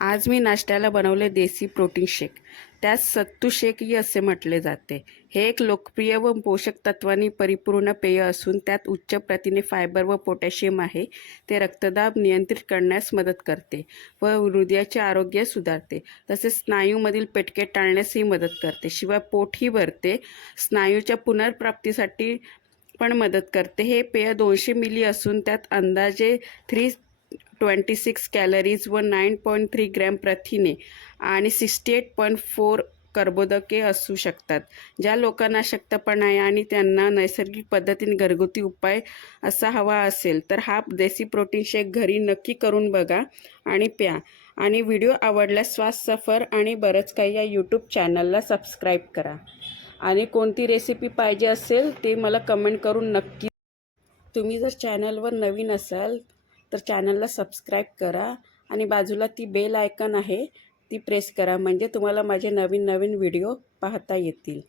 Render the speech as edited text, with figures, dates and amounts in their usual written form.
आज मी नाश्त्याला बनवले देसी प्रोटीन शेक. त्यास सत्तू शेकही असे म्हटले जाते. हे एक लोकप्रिय व पोषक तत्वांनी परिपूर्ण पेय असून त्यात उच्च प्रथिने, फायबर व पोटॅशियम आहे. ते रक्तदाब नियंत्रित करण्यास मदत करते व हृदयाचे आरोग्य सुधारते. तसेच स्नायूमधील पेटके टाळण्यासही मदत करते. शिवाय पोटही भरते. स्नायूच्या पुनर्प्राप्तीसाठी पण मदत करते. हे पेय 200 मिली असून त्यात अंदाजे 326 कॅलरीज व 9.3 ग्रॅम प्रथिने आणि 68.4 कर्बोदके असू शकतात. ज्या लोकांना अशक्तपणा आहे आणि त्यांना नैसर्गिक पद्धतीने घरगुती उपाय असा हवा असेल तर हा देसी प्रोटीन शेक घरी नक्की करून बघा आणि प्या. आणि व्हिडिओ आवडल्यास श्वास सफर आणि बरंच काही या यूट्यूब चॅनलला सबस्क्राईब करा. आणि कोणती रेसिपी पाहिजे असेल ते मला कमेंट करून नक्की. तुम्ही जर चॅनलवर नवीन असाल तर चॅनलला सबस्क्राईब करा आणि बाजूला ती बेल आयकॉन आहे ती प्रेस करा, म्हणजे तुम्हाला माझे नवीन व्हिडिओ पाहता येतील.